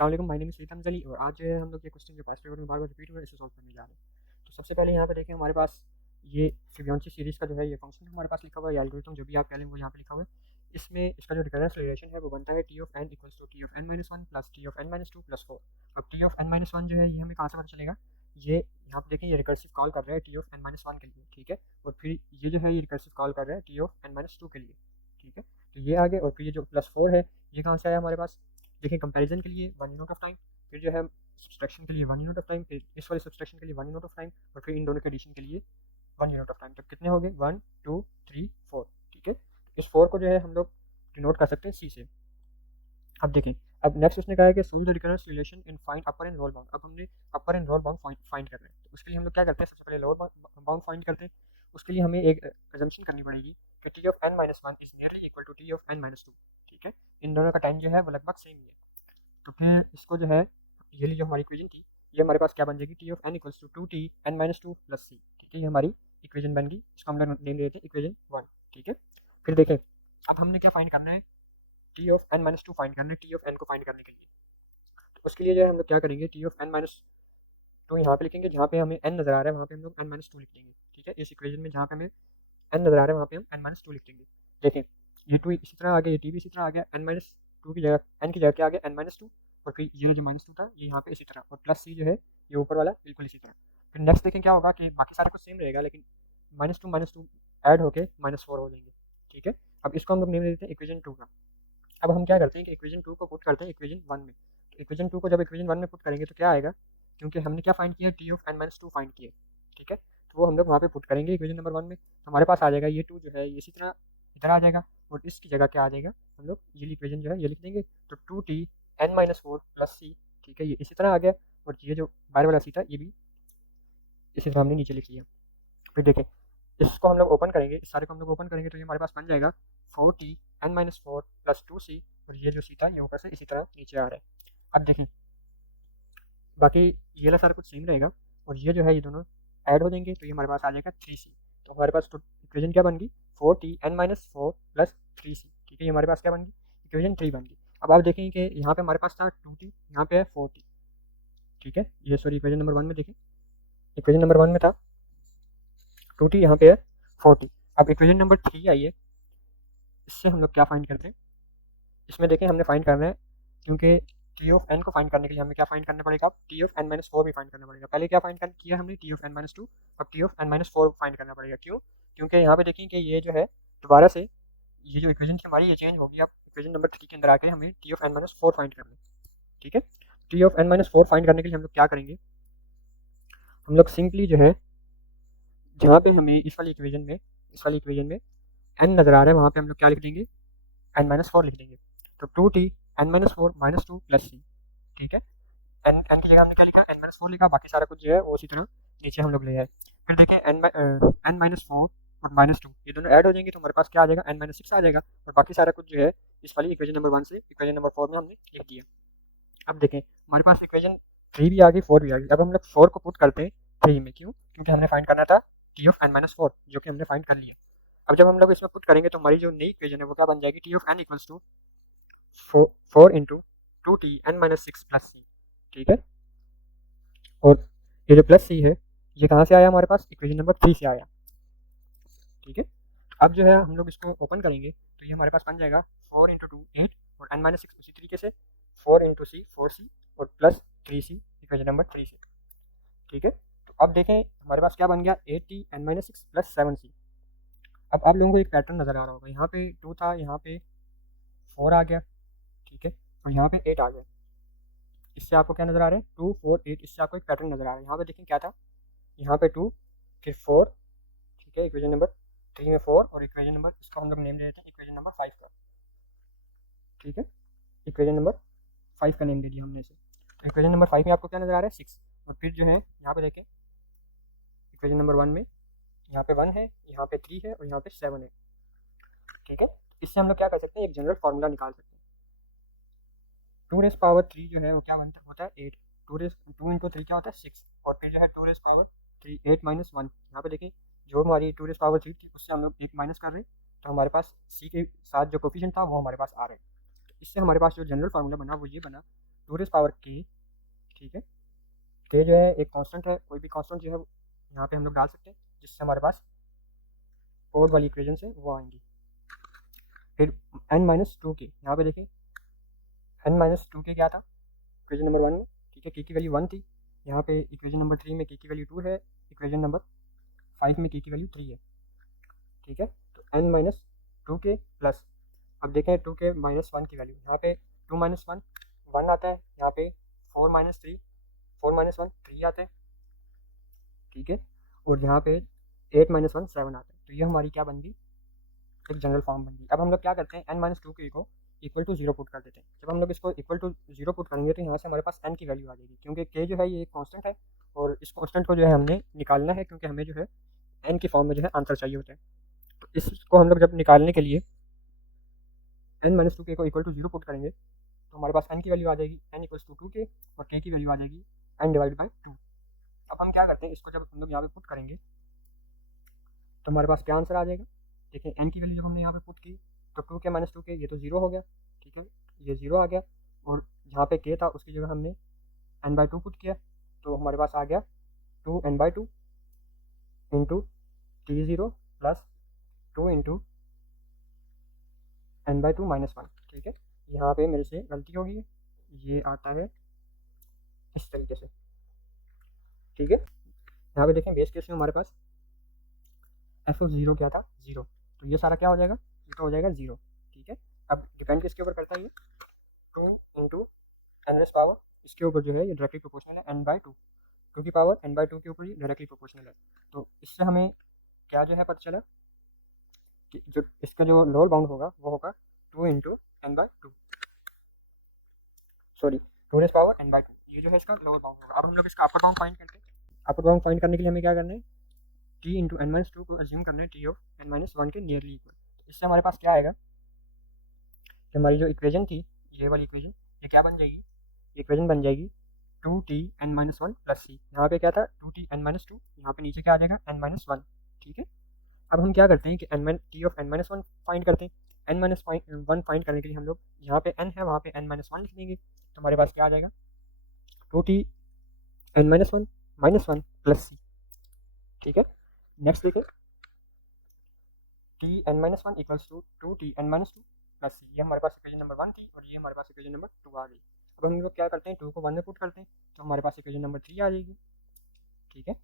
अस्सलाम वालेकुम, my name is सीतम जली और आज जो है हम लोग ये क्वेश्चन जो पास्ट पेपर में बार-बार रिपीट हुआ है इसे सॉल्व करने जा रहे हैं। तो सबसे पहले यहाँ पे देखें हमारे पास ये फिबोनाची सीरीज़ का जो है ये फंक्शन हमारे पास लिखा हुआ है या एल्गोरिथम जो भी आप कह लें वो यहाँ पे लिखा हुआ है। इसमें इसका जो रिकरेंस रिलेशन है वो बनता है T of N equals to T of N minus one plus T of N minus two plus four. अब T of N minus one जो है ये हमें कहाँ से पता चलेगा, ये यहाँ पे देखें ये रिकर्सिव कॉल कर रहा है T of N minus one के लिए, ठीक है। और फिर ये जो है ये रिकर्सिव कॉल कर रहा है T of N minus two के लिए, ठीक है। तो ये आगे और फिर ये जो प्लस फोर है ये कहाँ से आया हमारे पास, देखिए कंपैरिजन के लिए 1 यूनिट ऑफ टाइम, फिर जो है सब्सट्रैक्शन के लिए 1 यूनिट ऑफ टाइम, फिर इस वाले सब्सट्रैक्शन के लिए 1 यूनिट ऑफ टाइम और फिर इन दोनों के एडिशन के लिए 1 यूनिट ऑफ टाइम। तो कितने हो गए 1 2 3 4, ठीक है। इस 4 को जो है हम लोग डिनोट कर सकते हैं सी से। अब देखें, अब नेक्स्ट उसने कहा है कि solve the recurrence relation in find upper and lower bound. अब हमने अपर एंड लोअर बाउंड फाइंड करना है, तो उसके लिए हम लोग क्या करते हैं, सबसे पहले लोअर बाउंड फाइंड करते हैं। उसके लिए हमें एक अजम्पशन करनी पड़ेगी कि T of N minus one is nearly equal to T of N minus two, ठीक है। इन दोनों का टाइम जो है वो लगभग सेम ही है। तो फिर इसको जो है ये ली जो हमारी इक्वेशन थी ये हमारे पास क्या बन जाएगी, T of N equals to two T N minus two plus C, ठीक है। ये हमारी इक्वेशन बन गई, इसको हम लोग नेम दे देते हैं इक्वेशन वन, ठीक है। फिर देखें अब हमने क्या फाइंड करना है, T of N minus two find करना है टी ऑफ एन को फाइंड करने के लिए। तो उसके लिए जो है हम लोग क्या करेंगे, T of N minus two यहाँ पे लिखेंगे, जहाँ पे हमें एन नजर आ रहा है वहाँ पे हम लोग एन माइनस टू लिख देंगे, ठीक है। इस इक्वेशन में जहाँ पे हमें एन नजर आ रहा है वहाँ पे हम एन माइनस टू लिख देंगे। देखें ये टू इसी तरह आ गया, ये टी भी इसी तरह आ गया, एन माइनस टू की जगह एन की जगह क्या आ गया एन माइनस टू, और फिर ये जो माइनस टू था ये यहाँ पे इसी तरह, और प्लस सी जो है ये ऊपर वाला बिल्कुल इसी तरह। फिर नेक्स्ट देखें क्या होगा कि बाकी सारे कुछ सेम रहेगा लेकिन माइनस टू ऐड होके माइनस फोर हो जाएंगे, ठीक है। अब इसको हम लोग नेम दे देते हैं इक्वेशन टू का। अब हम क्या करते हैं कि इक्वेशन टू को पुट करते हैं इक्वेशन वन में। तो इक्वेशन टू को जब इक्वेशन वन में पुट करेंगे तो क्या आएगा, क्योंकि हमने क्या फाइंड किया, T of N minus two find किया, ठीक है। तो वो हम लोग वहाँ पे पुट करेंगे इक्वेशन नंबर वन में, तो हमारे पास आ जाएगा ये टू जो है ये इसी तरह इधर आ जाएगा, और इसकी जगह क्या आ जाएगा, हम लोग ये इक्वेशन जो है ये लिख देंगे। तो two T N minus four plus C, ठीक है, ये इसी तरह आ गया, और ये जो बाहर वाला सी था ये भी इसी तरह हमने नीचे लिख लिया। फिर देखें इसको हम लोग ओपन करेंगे, इस सारे को हम लोग ओपन करेंगे तो ये हमारे पास बन जाएगा four T N minus four plus two C, और ये जो सी था ये ऊपर से इसी तरह नीचे आ रहा है। अब देखें बाकी ये वाला सारा कुछ सेम रहेगा, और ये जो है ये दोनों ऐड हो जाएंगे तो ये हमारे पास आ जाएगा थ्री सी। तो हमारे पास तो इक्वेशन क्या बन गई, four T N minus four plus three C, ठीक है। ये हमारे पास क्या बन गई, इक्वेशन थ्री बन गई। अब आप देखेंगे कि यहाँ पे हमारे पास था टू टी, यहाँ पे है फोर टी, ठीक है। ये सॉरी इक्वेशन नंबर वन में देखें, इक्वेशन नंबर वन में था टू टी, यहाँ पे है फोर टी। अब इक्वेशन नंबर थ्री आई है, इससे हम लोग क्या फाइंड करते हैं, इसमें देखें हमने फाइंड करना है, क्योंकि टी ऑफ एन को फाइंड करने के लिए हमें क्या फाइंड करना पड़ेगा, अब T of N minus four भी फाइंड करना पड़ेगा। पहले क्या फाइंड किया हमने T of N minus two, अब T of N minus four find करना पड़ेगा। क्यों, क्योंकि यहाँ पे देखें कि ये जो है दोबारा से ये जो इक्वेशन थी हमारी ये चेंज होगी। अब इक्वेशन नंबर थ्री के अंदर आके हमें T of N minus four find करना है, ठीक है। T of N minus four find करने के लिए हम लोग क्या करेंगे, हम लोग सिंपली जो है जहाँ पे हमें इस वाली इक्वेशन में एन नजर आ रहा है वहाँ पे हम लोग क्या लिख देंगे, एन माइनस फोर लिख देंगे। तो two T N minus four minus two plus C, ठीक है। एन एन की जगह हमने क्या लिखा, एन माइनस फोर लिखा, बाकी सारा कुछ जो है वो उसी तरह नीचे हम लोग ले आए। फिर देखें एन माइनस फोर और माइनस टू ये दोनों ऐड हो जाएंगे तो हमारे पास क्या आ जाएगा, एन माइनस सिक्स आ जाएगा, और बाकी सारा कुछ जो है इस वाली इक्वेशन नंबर वन से इक्वेशन नंबर फोर में हमने लिख दिया। अब देखें हमारे पास इक्वेशन थ्री भी आ गई, फोर भी आ गई। अब हम लोग फोर को पुट करते हैं थ्री में, क्यों, क्योंकि हमने फाइंड करना था T of N minus four, जो कि हमने फाइंड कर लिया। अब जब हम लोग इसमें पुट करेंगे तो हमारी जो नई इक्वेशन है वो क्या बन जाएगी, T of N equals to four into two T N minus six plus C, ठीक है। और ये जो प्लस सी है ये कहाँ से आया हमारे पास, इक्वेशन नंबर थ्री से आया, ठीक है। अब जो है हम लोग इसको ओपन करेंगे तो ये हमारे पास बन जाएगा फोर इंटू टू एट, और एन माइनस सिक्स उसी तरीके से four into C four C, और plus three C equation number three से, ठीक है। तो अब देखें हमारे पास क्या बन गया, eight T N minus six plus seven C. अब आप लोगों को एक पैटर्न नज़र आ रहा होगा, यहाँ पे टू था, यहाँ पे फोर आ गया, ठीक है, और यहाँ पे एट आ गया। इससे आपको क्या नज़र आ रहा है, टू फोर एट, इससे आपको एक पैटर्न नज़र आ रहा है। यहाँ पे देखें क्या था, यहाँ पे टू फिर फोर, ठीक है, इक्वेशन नंबर थ्री में फोर, और इक्वेशन नंबर इसका हम लोग नेम दे देते हैं इक्वेशन नंबर फाइव का, ठीक है। इक्वेशन नंबर फाइव का नेम दे दिया हमने इसे। तो इक्वेशन नंबर फाइव में आपको क्या नज़र आ रहा है, सिक्स, और फिर जो है यहाँ पे देखें इक्वेशन नंबर वन में यहाँ पे वन है, यहाँ पे थ्री है, और यहाँ पे सेवन है, ठीक है। इससे हम लोग क्या कर सकते हैं, एक जनरल फार्मूला निकाल सकते हैं। टू रेस पावर थ्री जो है वो क्या बनता होता है, एट, टू इंटू थ्री क्या होता है, सिक्स, और फिर जो है two raise power three eight minus one. यहाँ पे देखिए जो हमारी टू रेस पावर थ्री थी उससे हम लोग एक माइनस कर रहे हैं, तो हमारे पास सी के साथ जो कोफिशिएंट था वो हमारे पास आ रहा है। तो इससे हमारे पास जो जनरल फार्मूला बना वो ये बना, टू रेज़ पावर के, ठीक है। के जो है एक कांस्टेंट है, कोई भी कांस्टेंट जो है यहाँ पे हम लोग डाल सकते हैं जिससे हमारे पास और वाली इक्वेशन से वो आएंगी। फिर n माइनस टू के, यहाँ पे देखिए n माइनस टू के क्या था इक्वेशन नंबर 1 में, ठीक है, के की वैल्यू 1 थी। यहाँ पे इक्वेशन नंबर 3 में के की वैल्यू 2 है, इक्वेशन नंबर 5 में के की वैल्यू 3 है, ठीक है। तो n माइनस टू के प्लस, अब देखें 2 के माइनस 1 की वैल्यू, यहाँ पे 2 माइनस 1 1 आता है, यहाँ पे 4 माइनस 3 4 माइनस 1 3 आता है, ठीक है। और यहाँ पे 8 माइनस 1 7 आता है। तो ये हमारी क्या बन गई, एक जनरल फॉर्म बन गई। अब हम लोग क्या करते हैं, n माइनस टू के को इक्वल टू 0 पुट कर देते हैं। जब हम लोग इसको इक्वल टू 0 पुट करेंगे तो यहाँ से हमारे पास n की वैल्यू आ जाएगी, क्योंकि k जो है ये एक कांस्टेंट है और इस कांस्टेंट को जो है हमने निकालना है, क्योंकि हमें जो है n की फॉर्म में जो है आंसर चाहिए होता है। तो इसको हम लोग जब निकालने के लिए n माइनस टू के को इक्वल टू 0 पुट करेंगे तो हमारे पास n की वैल्यू आ जाएगी n इक्वल्स टू 2k और k की वैल्यू आ जाएगी n डिवाइड बाई 2। अब हम क्या करते हैं, इसको जब हम लोग यहाँ पे पुट करेंगे तो हमारे पास क्या आंसर आ जाएगा। देखिए n की वैल्यू जब हमने यहाँ पे पुट की तो 2k माइनस 2k ये तो 0 हो गया, ठीक है, ये 0 आ गया। और जहाँ पे k था उसकी जगह हमने n बाई 2 पुट किया तो हमारे पास आ गया 2n by 2 into t0 plus 2 into n by 2 minus 1, ठीक है। यहाँ पे मेरे से गलती होगी, ये आता है इस तरीके से, ठीक है। यहाँ पे देखें बेस केस में हमारे पास एफ ऑफ 0 क्या था 0, तो ये सारा क्या हो जाएगा, ये तो हो जाएगा 0, ठीक है। अब डिपेंड किसके ऊपर करता है, ये 2 इंटू एन रेस पावर, इसके ऊपर जो है ये डायरेक्टली प्रोपोर्शनल है n बाई 2, 2 की पावर n बाई 2 के ऊपर ही डायरेक्टली प्रोपोर्शनल है। तो इससे हमें क्या जो है पता चला कि जो इसका जो लोअर बाउंड होगा वो होगा 2 into N by 2, sorry 2 raise power n by 2, ये जो है इसका लोअर बाउंड होगा। अब हम लोग इसका अपर बाउंड फाइंड करते हैं। अपर बाउंड फाइंड करने के लिए हमें क्या करना है, t इंटू एन माइनस 2 को अज्यूम करना है t ऑफ n माइनस 1 के नियरली इक्वल। इससे हमारे पास क्या आएगा कि हमारी जो इक्वेशन थी ये वाली इक्वेशन, ये क्या बन जाएगी, इक्वेशन बन जाएगी 2t n माइनस 1 प्लस सी। यहाँ पे क्या था 2t n माइनस 2, यहाँ पे नीचे क्या आ जाएगा n माइनस 1, ठीक है। अब हम क्या करते हैं कि t of n minus 1 find करते हैं। n माइनस 1 फाइंड करने के लिए हम लोग यहाँ पे n है वहाँ पे n माइनस 1 लिख देंगे, तो हमारे पास क्या आ जाएगा 2t n minus 1 plus C, ठीक है। नेक्स्ट देखें t n minus 1 equals to 2t n minus 2 plus सी, ये हमारे पास इक्वेशन नंबर 1 थी और ये हमारे पास इक्वेशन नंबर 2 आ गई। अब हम लोग क्या करते हैं 2 को 1 में पुट करते हैं तो हमारे पास इक्वेशन नंबर 3 आ जाएगी, ठीक है,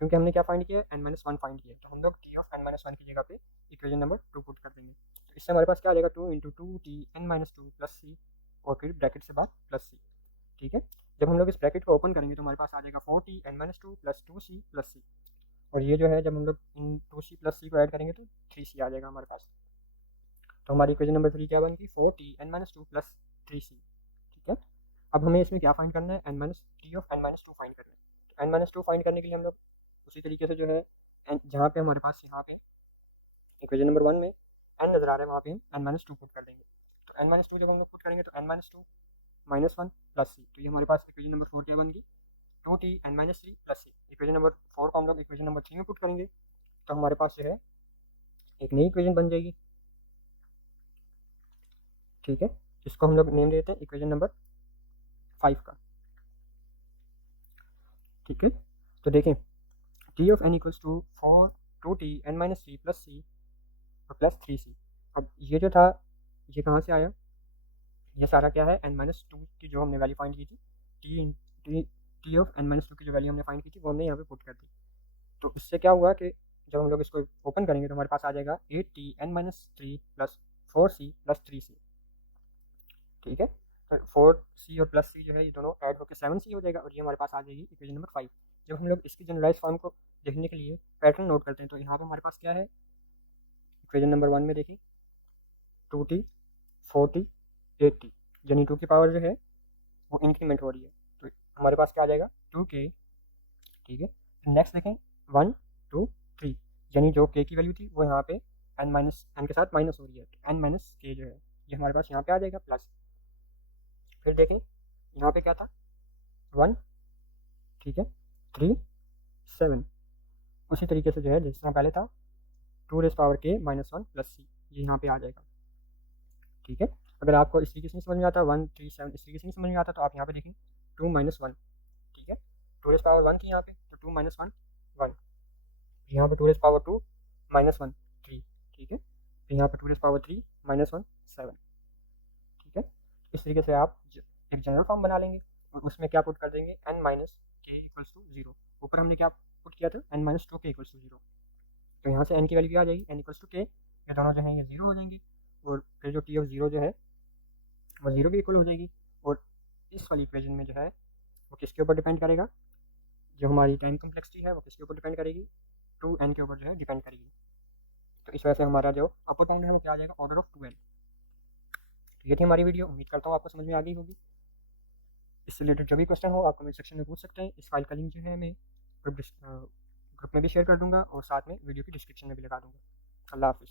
क्योंकि हमने क्या फाइंड किया है n माइनस 1 फाइंड किया, तो हम लोग t ऑफ n माइनस 1 की जगह पे इक्वेशन नंबर 2 पुट कर देंगे। तो इससे हमारे पास क्या आ जाएगा 2 into 2t n minus 2 plus सी और फिर ब्रैकेट से बाद प्लस सी, ठीक है। जब हम लोग इस ब्रैकेट को ओपन करेंगे तो हमारे पास आ जाएगा 4t n minus 2 plus 2c plus सी, और ये जो है जब हम लोग इन 2c प्लस सी को ऐड करेंगे तो 3c आ जाएगा हमारे पास। तो हमारी इक्वेशन नंबर 3 क्या बन गई 4t n minus 2 plus 3c, ठीक है। अब हमें इसमें क्या फाइंड करना है n minus t of n minus 2 find करना है। तो n माइनस 2 फाइंड करने के लिए हम लोग उसी तरीके से जो है जहाँ पे हमारे पास यहाँ पे इक्वेशन नंबर 1 में n नज़र आ रहा है वहाँ पे हम n माइनस 2 पुट कर देंगे। तो n माइनस 2 जब हम लोग पुट करेंगे तो n माइनस 2 माइनस 1 प्लस सी, तो ये हमारे पास इक्वेशन नंबर 4 क्या बन गई 2t n माइनस 3 प्लस सी। इक्वेशन नंबर 4 को हम लोग इक्वेशन नंबर 3 में पुट करेंगे तो हमारे पास जो है एक नई इक्वेशन बन जाएगी, ठीक है। इसको हम लोग नेम देते हैं इक्वेशन नंबर 5 का, ठीक है। तो देखें t of n equals to 2t n minus 3 plus सी और प्लस 3c। अब ये जो था ये कहाँ से आया, ये सारा क्या है n माइनस 2 की जो हमने वैल्यू फाइंड की थी, t ऑफ n माइनस 2 की जो वैल्यू हमने फाइंड की थी वो हमने यहाँ पे पुट कर दी। तो इससे क्या हुआ कि जब हम लोग इसको ओपन करेंगे तो हमारे पास आ जाएगा 8t n minus 3 plus 4c plus 3c, ठीक है। तो 4c और प्लस c जो है ये दोनों ऐड होकर 7c हो जाएगा और ये हमारे पास आ जाएगी इक्वेशन नंबर 5। जब हम लोग इसकी जनरलाइज फॉर्म को देखने के लिए पैटर्न नोट करते हैं तो यहाँ पे हमारे पास क्या है इक्वेशन नंबर 1 में देखिए 2t 4t 8t, यानी 2 की पावर जो है वो इंक्रीमेंट हो रही है, तो हमारे पास क्या आ जाएगा 2k, ठीक है। नेक्स्ट देखें 1 2 3, यानी जो k की वैल्यू थी वो यहाँ पे n के साथ माइनस हो रही है, तो n माइनस k जो है ये हमारे पास यहाँ पे आ जाएगा प्लस। फिर देखें यहाँ पे क्या था 1, ठीक है, 3 7, उसी तरीके से जो है जिस तरह पहले था 2 raise power k minus 1 plus सी, ये यहाँ पे आ जाएगा, ठीक है। अगर आपको इस तरीके से नहीं समझ में आता 1 3 7 इस तरीके से नहीं समझ में आता तो आप यहाँ पे देखें 2 - 1, ठीक है, 2 रेज़ पावर 1 थी यहाँ पे, तो 2 - 1 1, यहाँ पे 2 रेज़ पावर 2 - 1 3, ठीक है, फिर यहाँ पे 2 रेज़ पावर 3 - 1 7, ठीक है। इस तरीके से आप एक जनरल फॉर्म बना लेंगे और उसमें क्या पुट कर देंगे n माइनस के इक्वल्स टू 0। ऊपर हमने क्या पुट किया था n माइनस 2 के इक्वल्स टू 0, तो यहाँ से n की वैल्यू क्या आ जाएगी, n इक्वल्स टू के, ये दोनों जो हैं ये 0 हो जाएंगे और फिर जो t ऑफ 0 जो है वो 0 के इक्वल हो जाएगी। और इस वाली इक्वेशन में जो है वो किसके ऊपर डिपेंड करेगा, जो हमारी टाइम कम्प्लेक्सिटी है वो किसके ऊपर डिपेंड करेगी, 2n के ऊपर जो है डिपेंड करेगी। तो इस वजह से हमारा जो अपर बाउंड है वो क्या आ जाएगा, ऑर्डर ऑफ 2n। तो ये थी हमारी वीडियो, उम्मीद करता हूँ आपको समझ में आ गई होगी। इससे रिलेटेड जो भी क्वेश्चन हो आप कमेंट सेक्शन में पूछ सकते हैं। इस फाइल का लिंक जो है मैं ग्रुप में भी शेयर कर दूँगा और साथ में वीडियो की डिस्क्रिप्शन में भी लगा दूँगा। अल्लाह हाफ़िज़।